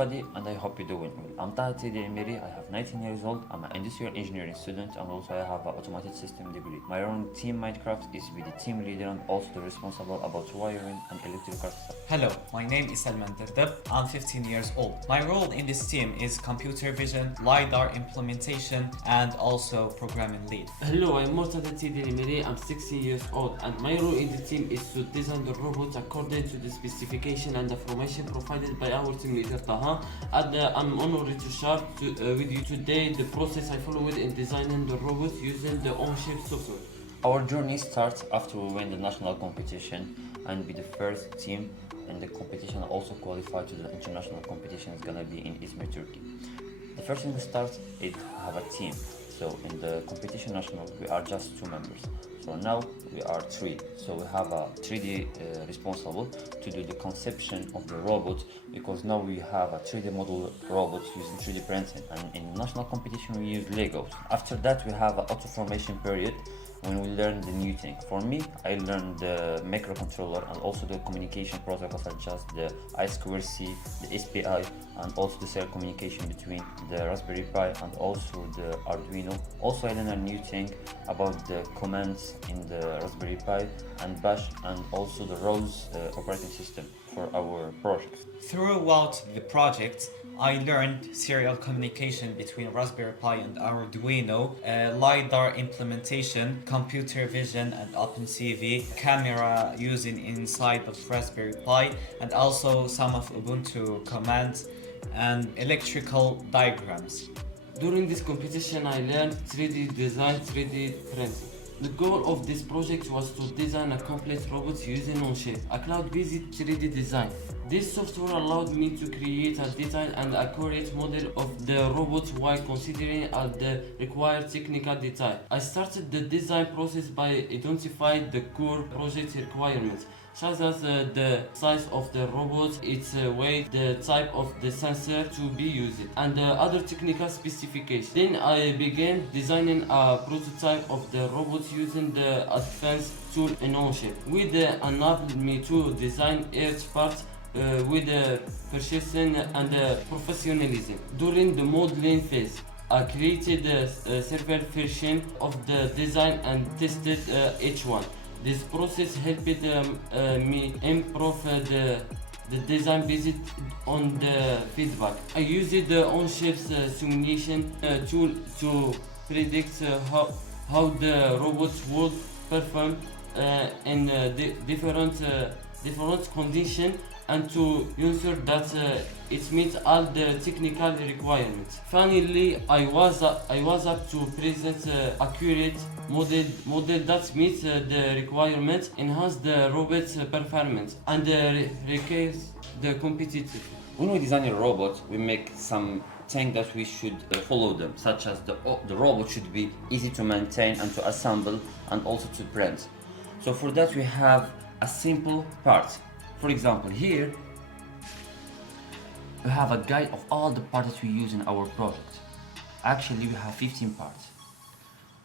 everybody, and I hope you're doing well. I'm Taha Emiri, I have 19 years old, I'm an industrial engineering student, and also I have an automated system degree. My role in Team Mindcraft is to be the team leader and also the responsible about wiring and electrical stuff. Hello, my name is Salman Dardab. I'm 15 years old. My role in this team is computer vision, LiDAR implementation, and also programming lead. Hello, I'm Murtada Emiri. I'm 16 years old, and my role in the team is to design the robot according to the specification and information provided by our team leader Taha. And I'm honored to share with you today the process I followed in designing the robot using the OnShape software. Our journey starts after we win the national competition and be the first team in the competition, also qualify to the international competition. Is gonna be in Izmir, Turkey. The first thing we start is have a team. So in the competition national, we are just 2 members. So now we are 3. So we have a 3D responsible to do the conception of the robot, because now we have a 3D model robot using 3D printing, and in national competition we use Legos. After that we have an auto formation period when we learn the new thing. For me, I learned the microcontroller and also the communication protocols such as the I2C, the SPI, and also the serial communication between the Raspberry Pi and also the Arduino. Also, I learned a new thing about the commands in the Raspberry Pi and Bash, and also the ROS operating system for our project. Throughout the project, I learned serial communication between Raspberry Pi and Arduino, LiDAR implementation, computer vision and OpenCV, camera using inside of Raspberry Pi, and also some of Ubuntu commands and electrical diagrams. During this competition, I learned 3D design, 3D printing. The goal of this project was to design a complete robot using OnShape, a cloud-based 3D design. This software allowed me to create a detailed and accurate model of the robot while considering all the required technical detail. I started the design process by identifying the core project requirements, such as the size of the robot, its weight, the type of the sensor to be used, and other technical specifications. Then I began designing a prototype of the robot using the advanced tool in OnShape, which enabled me to design each part with precision and professionalism. During the modeling phase, I created several versions of the design and tested each one. This process helped me improve the design based on the feedback. I used the OnShape's simulation tool to predict how the robot would perform in different conditions, and to ensure that it meets all the technical requirements. Finally, I was up to present accurate model that meets the requirements, enhance the robot's performance, and requires the competitive. When we design a robot, we make some things that we should follow them, such as the robot should be easy to maintain and to assemble and also to print. So for that we have a simple part. For example, here we have a guide of all the parts that we use in our project. Actually, we have 15 parts.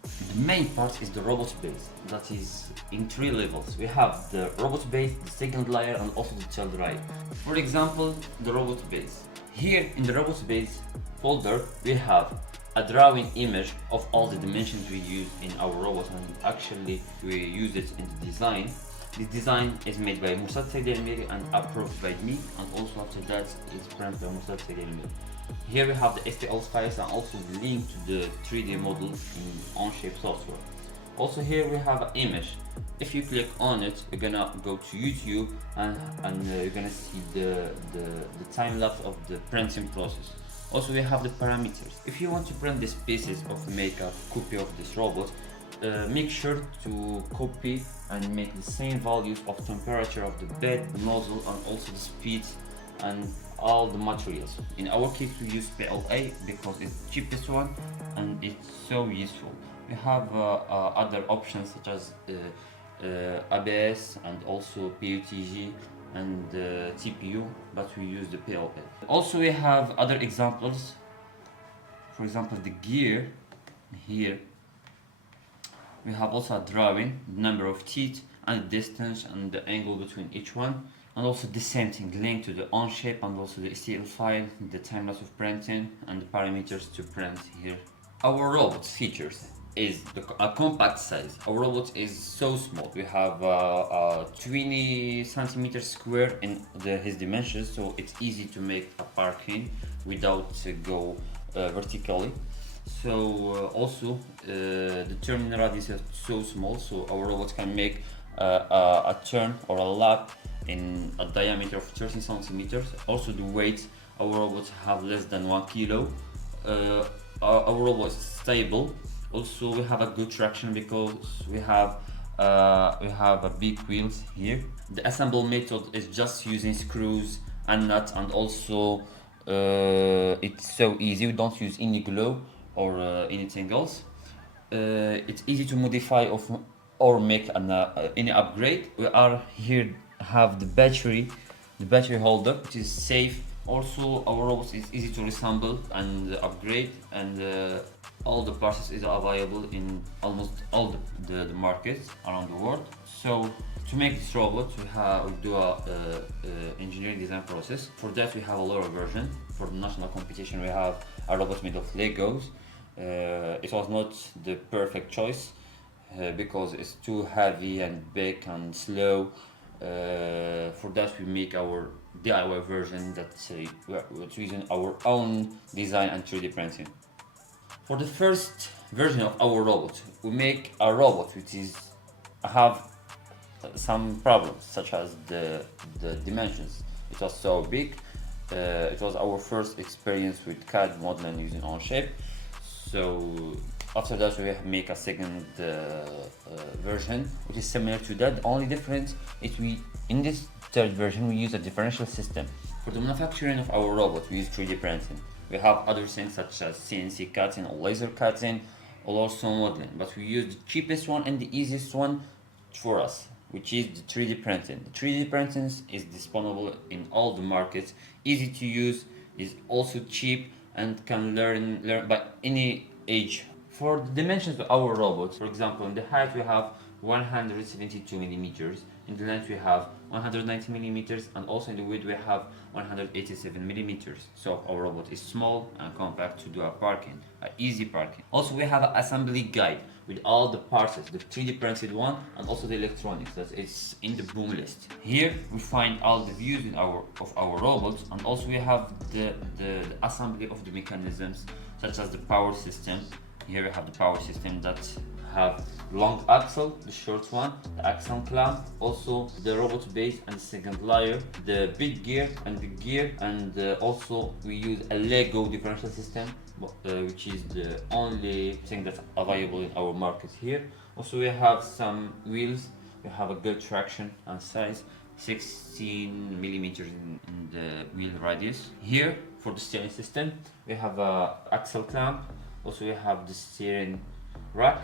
The main part is the robot base, that is in 3 levels. We have the robot base, the second layer, and also the child layer. For example, the robot base. Here in the robot base folder, we have a drawing image of all the dimensions we use in our robot, and actually we use it in the design. This design is made by Musad Emiri and approved by me, and also after that it's printed by Musad Emiri. Here we have the STL files and also the link to the 3D model in OnShape software. Also here we have an image. If you click on it, you're gonna go to YouTube and you're gonna see the time lapse of the printing process. Also we have the parameters. If you want to print these pieces of make a copy of this robot, make sure to copy and make the same values of temperature of the bed, the nozzle, and also the speed and all the materials. In our case we use PLA because it's the cheapest one and it's so useful. We have other options such as ABS and also PUTG and TPU, but we use the PLA. Also we have other examples. For example, the gear here. We have also a drawing, number of teeth and distance and the angle between each one. And also the same thing, link to the on shape and also the STL file, the time-lapse of printing and the parameters to print here. Our robot's features is a compact size. Our robot is so small. We have 20 centimeters square in his dimensions, so it's easy to make a parking without go vertically. So also the turning radius is so small, so our robot can make a turn or a lap in a diameter of 30 centimeters. Also the weight, our robots have less than 1 kilo. Our robot is stable. Also we have a good traction because we have a big wheels here. The assemble method is just using screws and nuts, and also it's so easy. We don't use any glue or anything else. It's easy to modify or make any upgrade. We are here have the battery holder, which is safe. Also our robot is easy to reassemble and upgrade, and all the parts is available in almost all the markets around the world. So to make this robot we do a engineering design process. For that we have a lot of versions. For the national competition we have a robot made of Legos. It was not the perfect choice because it's too heavy and big and slow. For that we make our DIY version that's we're using our own design and 3D printing. For the first version of our robot, we make a robot which is have some problems, such as the dimensions. It was so big. It was our first experience with CAD modeling using Onshape. So after that we make a second version which is similar to that. The only difference is in this third version we use a differential system. For the manufacturing of our robot we use 3D printing. We have other things such as CNC cutting or laser cutting or also modeling, but we use the cheapest one and the easiest one for us, which is the 3D printing. The 3D printing is disponible in all the markets, easy to use, is also cheap, and can learn by any age. For the dimensions of our robot, for example, in the height we have 172 millimeters, in the length we have 190 millimeters, and also in the width we have 187 millimeters. So our robot is small and compact to do a parking, an easy parking. Also we have an assembly guide with all the parts, the 3D printed one and also the electronics that is in the boom list. Here we find all the views of our robots, and also we have the assembly of the mechanisms such as the power system. Here we have the power system that have long axle, the short one, the axle clamp, also the robot base and second layer, the big gear and the gear, and also we use a Lego differential system, which is the only thing that's available in our market here. Also we have some wheels, we have a good traction and size, 16 millimeters in the wheel radius. Here for the steering system we have a axle clamp. Also we have the steering rack.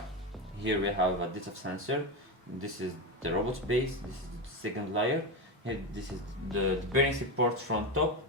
Here we have a depth sensor. This is the robot base. This is the second layer. Here this is the bearing support front top,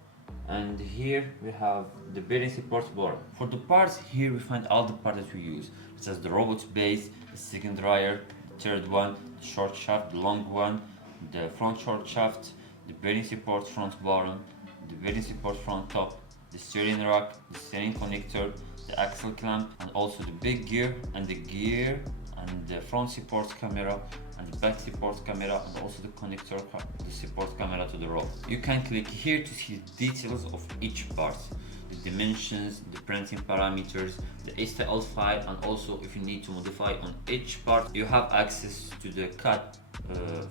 and here we have the bearing support bottom. For the parts, here we find all the parts that we use, such as the robot base, the second layer, the third one, the short shaft, the long one, the front short shaft, the bearing support front bottom, the bearing support front top, the steering rack, the steering connector, the axle clamp, and also the big gear and the gear and the front support camera and the back support camera, and also the connector, the support camera to the rope. You can click here to see details of each part, the dimensions, the printing parameters, the STL file, and also if you need to modify on each part, you have access to the CAD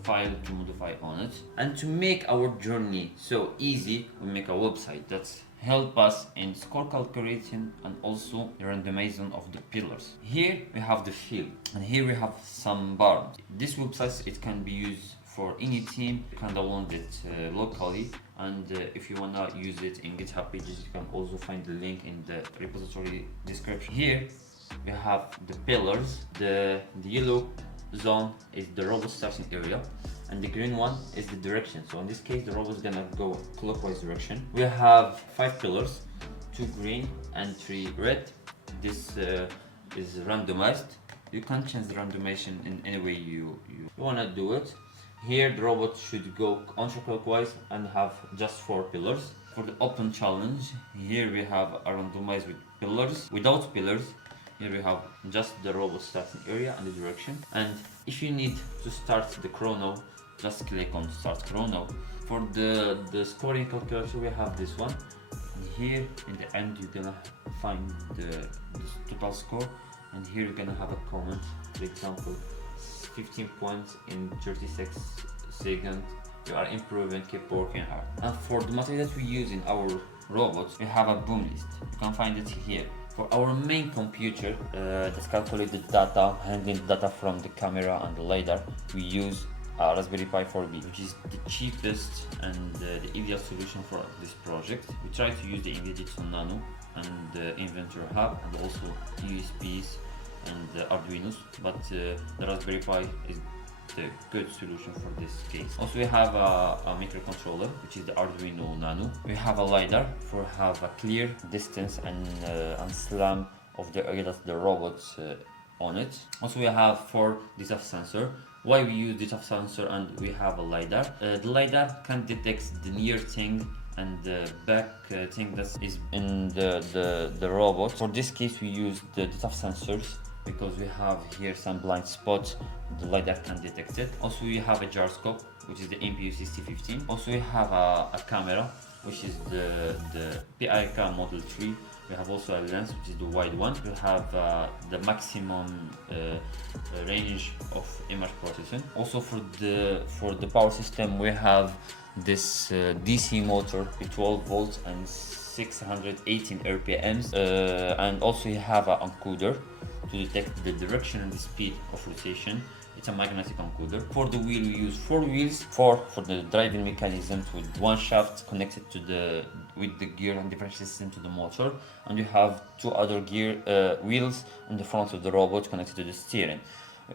file to modify on it. And to make our journey so easy, we make a website that's help us in score calculation and also randomization of the pillars. Here we have the field, and here we have some bars. This website, it can be used for any team. You can download it locally, and if you wanna use it in GitHub pages, you can also find the link in the repository description. Here we have the pillars. The yellow zone is the robot starting area, and the green one is the direction. So in this case the robot is gonna go clockwise direction. We have 5 pillars, 2 green and 3 red. This is randomized. You can change the randomization in any way you wanna do it. Here the robot should go counterclockwise and have just 4 pillars. For the open challenge, here we have a randomized with pillars. Without pillars, here we have just the robot starting area and the direction. And if you need to start the chrono, just click on start chrono. For the scoring calculator, we have this one. And here in the end, you're gonna find the total score. And here you're gonna have a comment, for example, 15 points in 36 seconds. You are improving, keep working hard. And for the material that we use in our robots, we have a boom list. You can find it here. For our main computer that calculates the data, handling the data from the camera and the LiDAR, we use a Raspberry Pi 4B, which is the cheapest and the ideal solution for this project. We try to use the NVIDIA Nano and the Inventor Hub and also USBs and the Arduinos, but the Raspberry Pi is the good solution for this case. Also we have a microcontroller, which is the Arduino Nano. We have a LiDAR for have a clear distance and slam of the area that the robot's on it. Also we have 4 depth sensor. Why we use depth sensor and we have a LiDAR? The LiDAR can detect the near thing and the back thing that is in the robot. For this case we use the depth sensors because we have here some blind spots, the LiDAR can detect it. Also we have a gyroscope, which is the MPU 6015. Also we have a camera, which is the PIK Model 3. We have also a lens, which is the wide one. We have the maximum range of image processing. Also for the power system, we have this DC motor with 12 volts and 618 RPMs, and also you have an encoder to detect the direction and the speed of rotation. It's a magnetic encoder. For the wheel we use 4 wheels, 4 for the driving mechanism with 1 shaft connected to with the gear and differential system to the motor, and you have 2 other wheels in the front of the robot connected to the steering.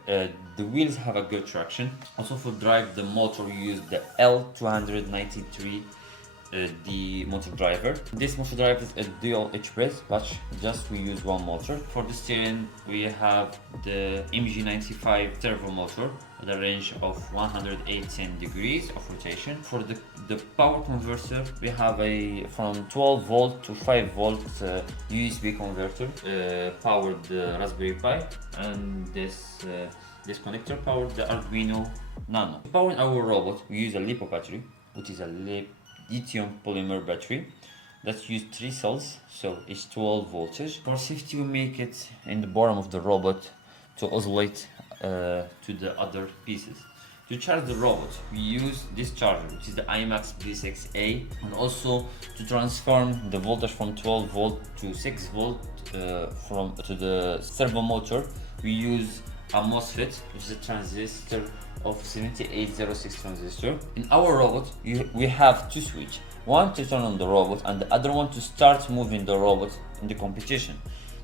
The wheels have a good traction. Also for drive the motor we use the L293 the motor driver. This motor driver is a dual H-press, but just we use 1 motor. For the steering we have the MG95 servo motor with a range of 118 degrees of rotation. For the power converter we have a from 12 volt to 5 volt USB converter powered the Raspberry Pi, and this connector powered the Arduino Nano. To power our robot we use a LiPo battery, which is a lithium polymer battery that use 3 cells, so it's 12 voltage. For safety we make it in the bottom of the robot to isolate to the other pieces. To charge the robot we use this charger, which is the IMAX B6A, and also to transform the voltage from 12 volt to 6 volt to the servo motor we use a MOSFET, which is a transistor of 7806 transistor. In our robot we have 2 switches, one to turn on the robot and the other one to start moving the robot in the competition.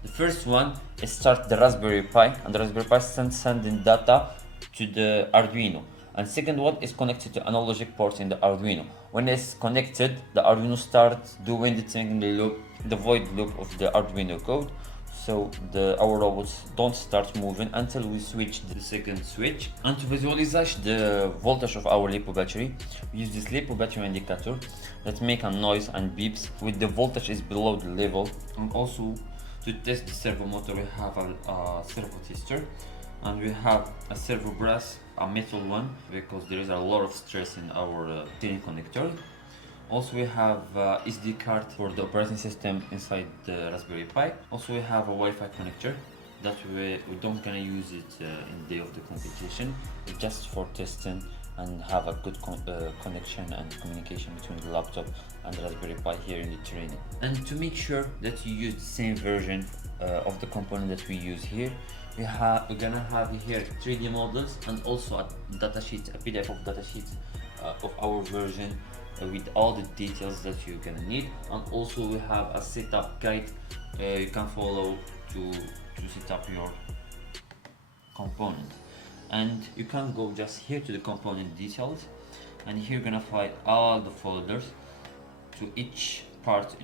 The first one is start the Raspberry Pi, and the Raspberry Pi sending data to the Arduino, and second one is connected to analogic port in the Arduino. When it's connected, the Arduino starts doing the thing in the loop, the void loop of the Arduino code. So our robots don't start moving until we switch the second switch. And to visualize the voltage of our LiPo battery, we use this LiPo battery indicator that make a noise and beeps when the voltage is below the level. And also to test the servo motor we have a servo tester, and we have a servo brass, a metal one, because there is a lot of stress in our steering connector. Also we have SD card for the operating system inside the Raspberry Pi. Also we have a Wi-Fi connector that we don't gonna use it in the day of the competition, just for testing and have a good connection and communication between the laptop and the Raspberry Pi here in the training. And to make sure that you use the same version of the component that we use here, we're gonna have here 3D models and also a datasheet, a PDF of datasheet of our version with all the details that you're gonna need. And also we have a setup guide you can follow to set up your component. And you can go just here to the component details, and here you're gonna find all the folders to each part,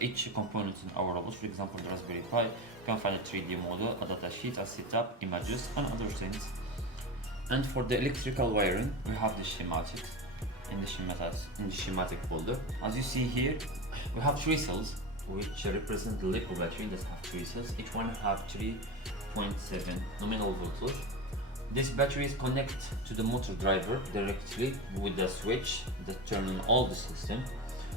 each component in our robot. For example, the Raspberry Pi, you can find a 3D model, a datasheet, a setup, images and other things. And for the electrical wiring, we have the schematics in the schematic folder. As you see here, we have 3 cells which represent the LiPo battery that have 3 cells. Each one have 3.7 nominal voltage. This battery is connected to the motor driver directly with the switch that turn on all the system.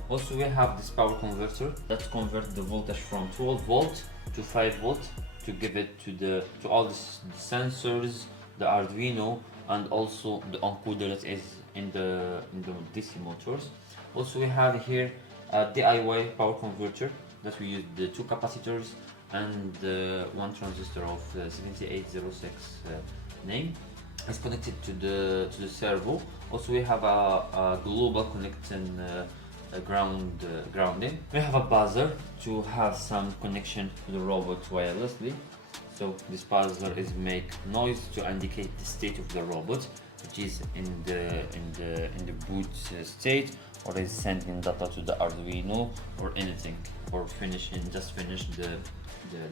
Also, we have this power converter that converts the voltage from 12 volt to 5 volt to give it to all the sensors, the Arduino, and also the encoder that is in the DC motors. Also, we have here a DIY power converter that we use the 2 capacitors and 1 transistor of 7806 name. It's connected to the servo. Also, we have a global connecting grounding. We have a buzzer to have some connection to the robot wirelessly. So this buzzer is make noise to indicate the state of the robot, which is in the boot state, or is sending data to the Arduino or anything, or just finish the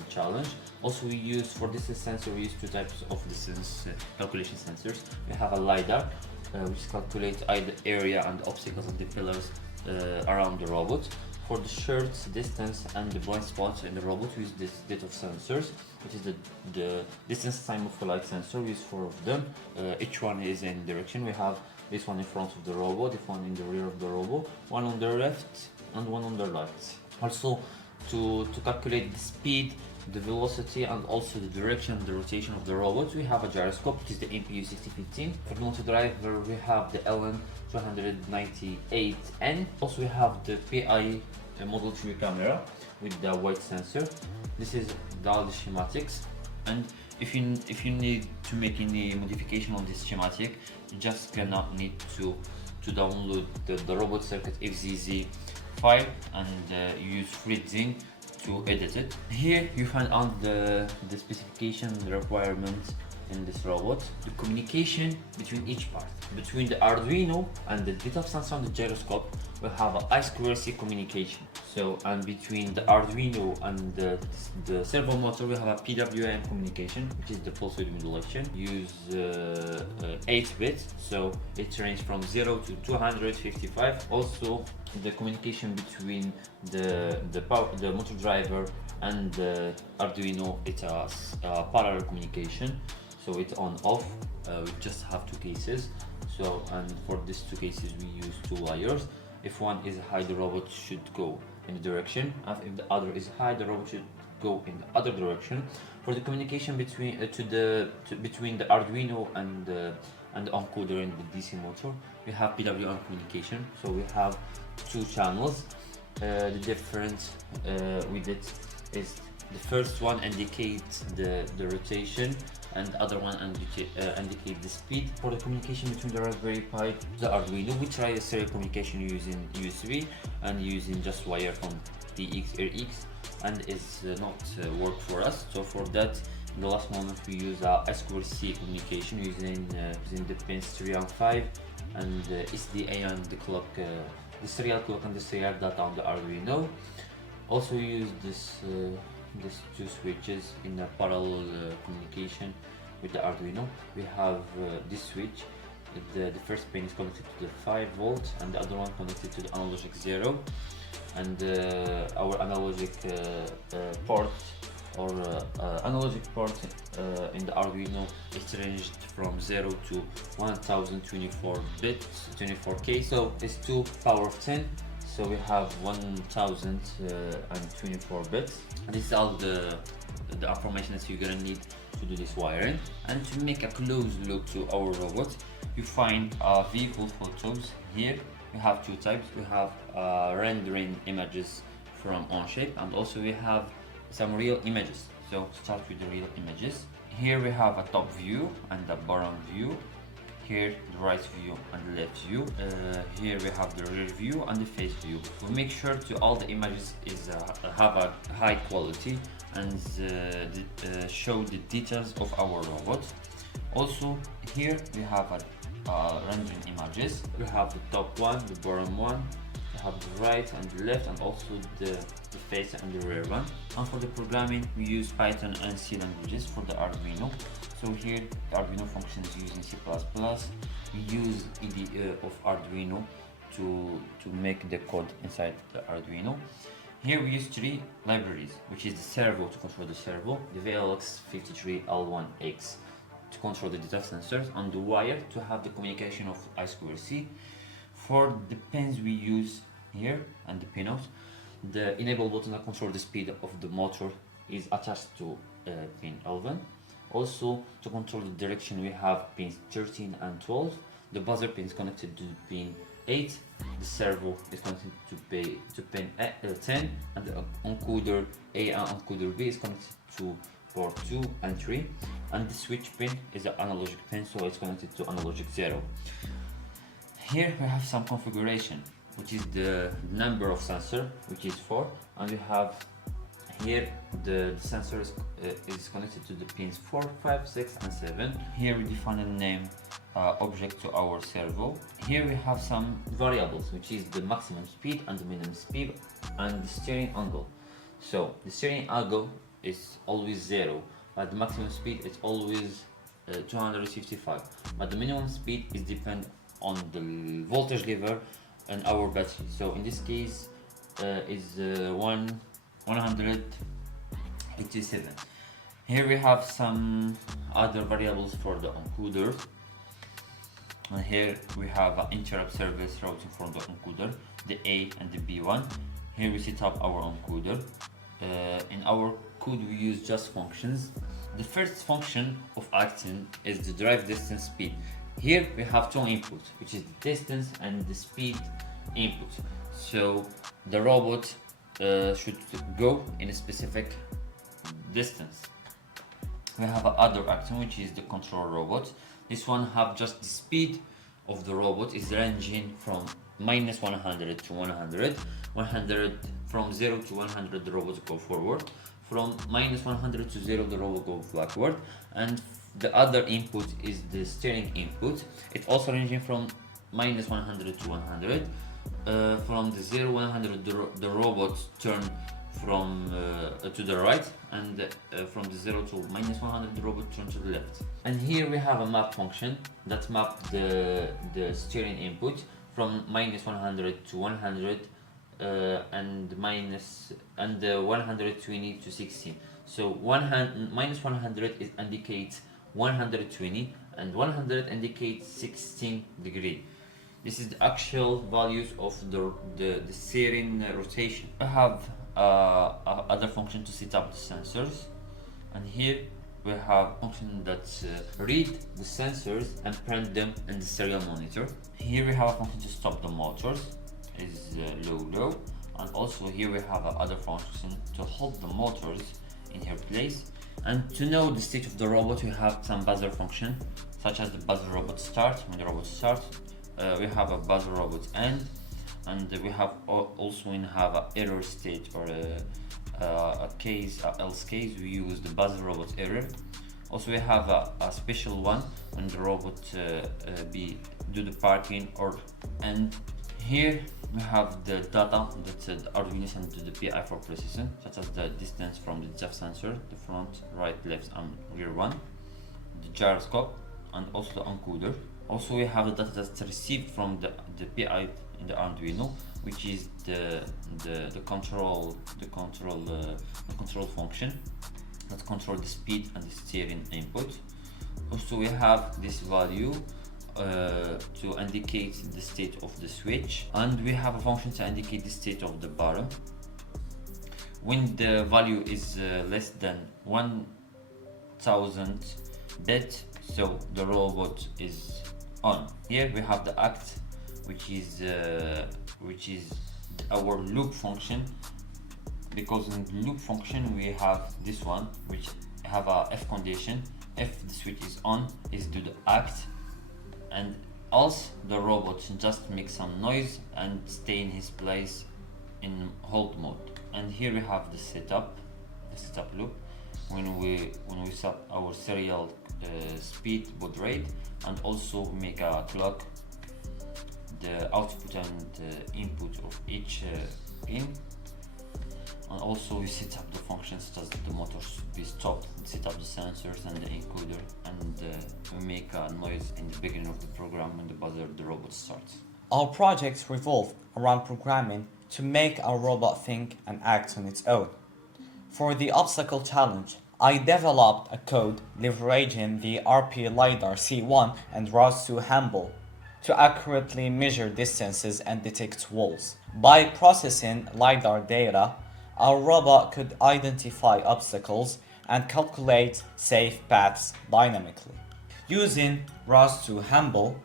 challenge. Also, we use for this sensor, we use 2 types of distance calculation sensors. We have a LiDAR, which calculates either area and obstacles of the pillars around the robot. For the shared distance and the blind spots in the robot, we use this set of sensors, which is the distance time of flight sensor. We use 4 of them. Each one is in direction. We have this one in front of the robot, this one in the rear of the robot, one on the left and one on the right. Also, to calculate the speed, the velocity, and also the direction of the rotation of the robot, we have a gyroscope, which is the MPU 6015. For the motor driver, we have the LN298N. Also, we have the PI Model 3 camera with the white sensor. This is all the schematics. And if you need to make any modification on this schematic, you just need to download the robot circuit FZZ file and use FreeZing to edit it. Here you find all the specification, the requirements in this robot, the communication between each part. Between the Arduino and the data sensor and the gyroscope, we have a I2C communication. So, and between the Arduino and the servo motor, we have a PWM communication, which is the pulse width modulation. Use 8-bit, so it ranges from 0 to 255. Also, the communication between the motor driver and the Arduino, it's a parallel communication. So it's on off. We just have 2 cases. So, and for these 2 cases, we use 2 wires. If one is high, the robot should go in the direction, and if the other is high, the robot should go in the other direction. For the communication between between the Arduino and the encoder and the DC motor, we have PWM communication. So we have 2 channels. The difference with it is the first one indicates the rotation, and the other one indicate the speed. For the communication between the Raspberry Pi, the Arduino, we try a serial communication using USB and using just wire from TX or X, and it's not work for us. So for that, in the last moment, we use a I2C communication using the pins 3 and 5 and SDA and the clock, the serial clock and the serial data on the Arduino. Also, we use these 2 switches in a parallel communication with the Arduino. We have this switch. The first pin is connected to the 5 volt and the other one connected to the analogic 0. And our analogic port or analogic port in the Arduino is ranged from 0 to 1024 bits, 24K. So it's 2 power of 10. So we have 1024 bits. And this is all the information that you're gonna need to do this wiring. And to make a close look to our robot, you find vehicle photos. Here we have 2 types. We have rendering images from Onshape, and also we have some real images. So start with the real images. Here we have a top view and a bottom view. Here the right view and the left view. Here we have the rear view and the face view. We make sure to all the images have a high quality and show the details of our robot. Also here we have rendering images. We have the top one, the bottom one. We have the right and the left, and also the face and the rear one. And for the programming, we use Python and C languages for the Arduino. So here the Arduino function is using C++. We use IDE of Arduino to make the code inside the Arduino. Here we use three libraries, which is the servo to control the servo, the VLX53L1X to control the data sensors, and the wire to have the communication of I2C. For the pins we use here and the pinouts, the enable button that controls the speed of the motor is attached to pin 11. Also, to control the direction we have pins 13 and 12. The buzzer pin is connected to pin 8. The servo is connected to pin 10, and the encoder A and encoder B is connected to port 2 and 3. And the switch pin is an analogic pin, so it's connected to analogic 0. Here we have some configuration, which is the number of sensor, which is 4, and we have here the sensor is connected to the pins 4, 5, 6 and 7. Here we define a name object to our servo. Here we have some variables, which is the maximum speed and the minimum speed and the steering angle. So the steering angle is always 0, but the maximum speed is always 255, but the minimum speed is depend on the voltage level and our battery. So in this case is 187. Here we have some other variables for the encoder, and here we have an interrupt service routing for the encoder, the A and the B1. Here we set up our encoder. In our code we use just functions. The first function of acting is the drive distance speed. Here we have two inputs, which is the distance and the speed input. So the robot should go in a specific distance. We have another action, which is the control robot. This one have just the speed of the robot is ranging from minus 100 to 100. 100 from 0 to 100 the robot go forward. From minus 100 to 0 the robot go backward. And the other input is the steering input. It's also ranging from minus 100 to 100. From the 0 100 the robot turn from to the right, and from the 0 to minus 100 the robot turn to the left. And here we have a map function that map the steering input from minus 100 to 100 and 120 to 16. So minus 100 is indicates 120 and 100 indicates 16 degree. This is the actual values of the steering rotation. I have other function to set up the sensors, and here we have a function that read the sensors and print them in the serial monitor. Here we have a function to stop the motors, is low, and also here we have other function to hold the motors in her place. And to know the state of the robot, we have some buzzer function, such as the buzzer robot start. When the robot starts, we have a buzzer robot end, and we have also have an error state or a case, a else case. We use the buzzer robot error. Also we have a special one when the robot do the parking or end. Here we have the data that the Arduino sends to the PI for precision, such as the distance from the depth sensor, the front, right, left and rear one, the gyroscope, and also the encoder. Also we have the data that's received from the PI in the Arduino, which is the control function that control the speed and the steering input. Also we have this value to indicate the state of the switch, and we have a function to indicate the state of the bottom. When the value is less than 1000 bit, so the robot is on. Here we have the act, which is our loop function, because in the loop function we have this one, which have a if condition. If the switch is on, is do the act, and else the robot just make some noise and stay in his place in hold mode. And here we have the setup loop, when we set our serial speed baud rate, and also make a clock the output and input of each pin. And also we set up the functions such as the motor should be stopped, set up the sensors and the encoder, and we make a noise in the beginning of the program when the robot starts. Our projects revolve around programming to make our robot think and act on its own. For the obstacle challenge, I developed a code leveraging the RP LiDAR C1 and ROS2 handle to accurately measure distances and detect walls. By processing LiDAR data, our robot could identify obstacles and calculate safe paths dynamically. Using ROS2 handle,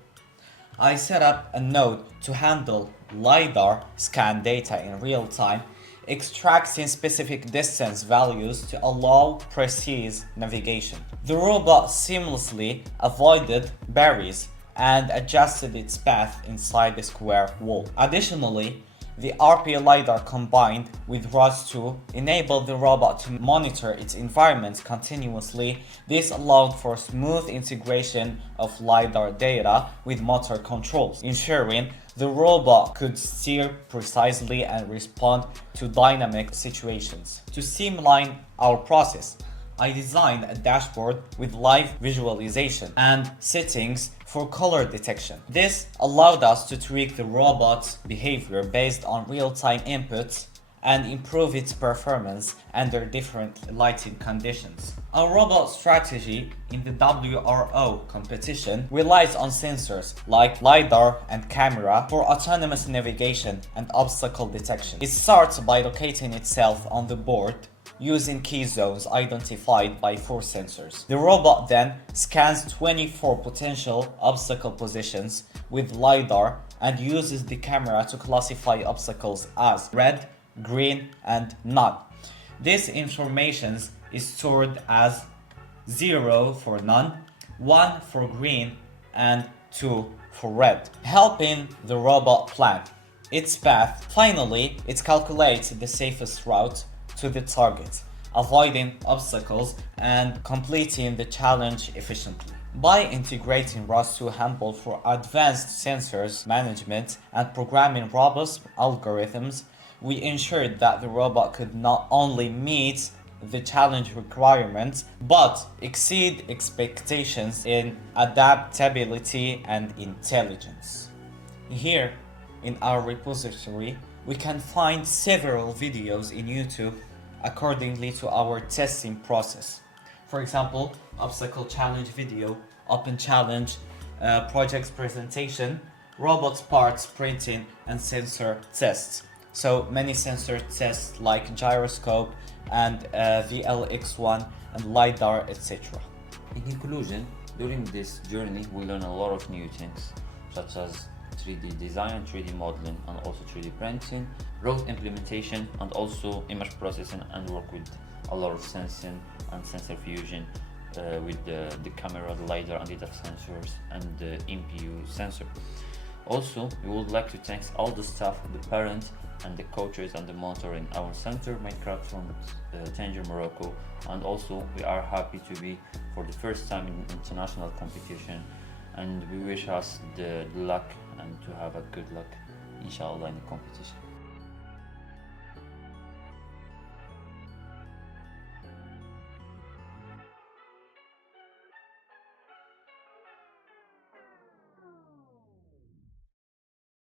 I set up a node to handle LiDAR scan data in real time, extracting specific distance values to allow precise navigation. The robot seamlessly avoided barriers and adjusted its path inside the square wall. Additionally, the RP LiDAR combined with ROS2 enabled the robot to monitor its environment continuously. This allowed for smooth integration of LiDAR data with motor controls, ensuring the robot could steer precisely and respond to dynamic situations. To streamline our process, I designed a dashboard with live visualization and settings for color detection. This allowed us to tweak the robot's behavior based on real-time inputs and improve its performance under different lighting conditions. Our robot strategy in the WRO competition relies on sensors like LiDAR and camera for autonomous navigation and obstacle detection. It starts by locating itself on the board using key zones identified by 4 sensors. The robot then scans 24 potential obstacle positions with LiDAR and uses the camera to classify obstacles as red, green, and none. This information is stored as 0 for none, 1 for green, and 2 for red, helping the robot plan its path. Finally, it calculates the safest route to the target, avoiding obstacles and completing the challenge efficiently. By integrating ROS2 handle for advanced sensors management and programming robust algorithms, we ensured that the robot could not only meet the challenge requirements but exceed expectations in adaptability and intelligence. Here in our repository, we can find several videos in YouTube accordingly to our testing process. For example, obstacle challenge video, open challenge, project presentation, robots parts printing, and sensor tests. So many sensor tests like gyroscope and VLX1 and LiDAR, etc. In conclusion, during this journey we learn a lot of new things such as 3D design, 3D modeling, and also 3D printing, road implementation, and also image processing, and work with a lot of sensing and sensor fusion with the camera, the LiDAR, and data sensors, and the MPU sensor. Also, we would like to thank all the staff, the parents, and the coaches and the mentor in our center, Mindcraft from Tangier, Morocco. And also, we are happy to be for the first time in international competition, and we wish us the luck and to have a good luck, inshallah, in the competition.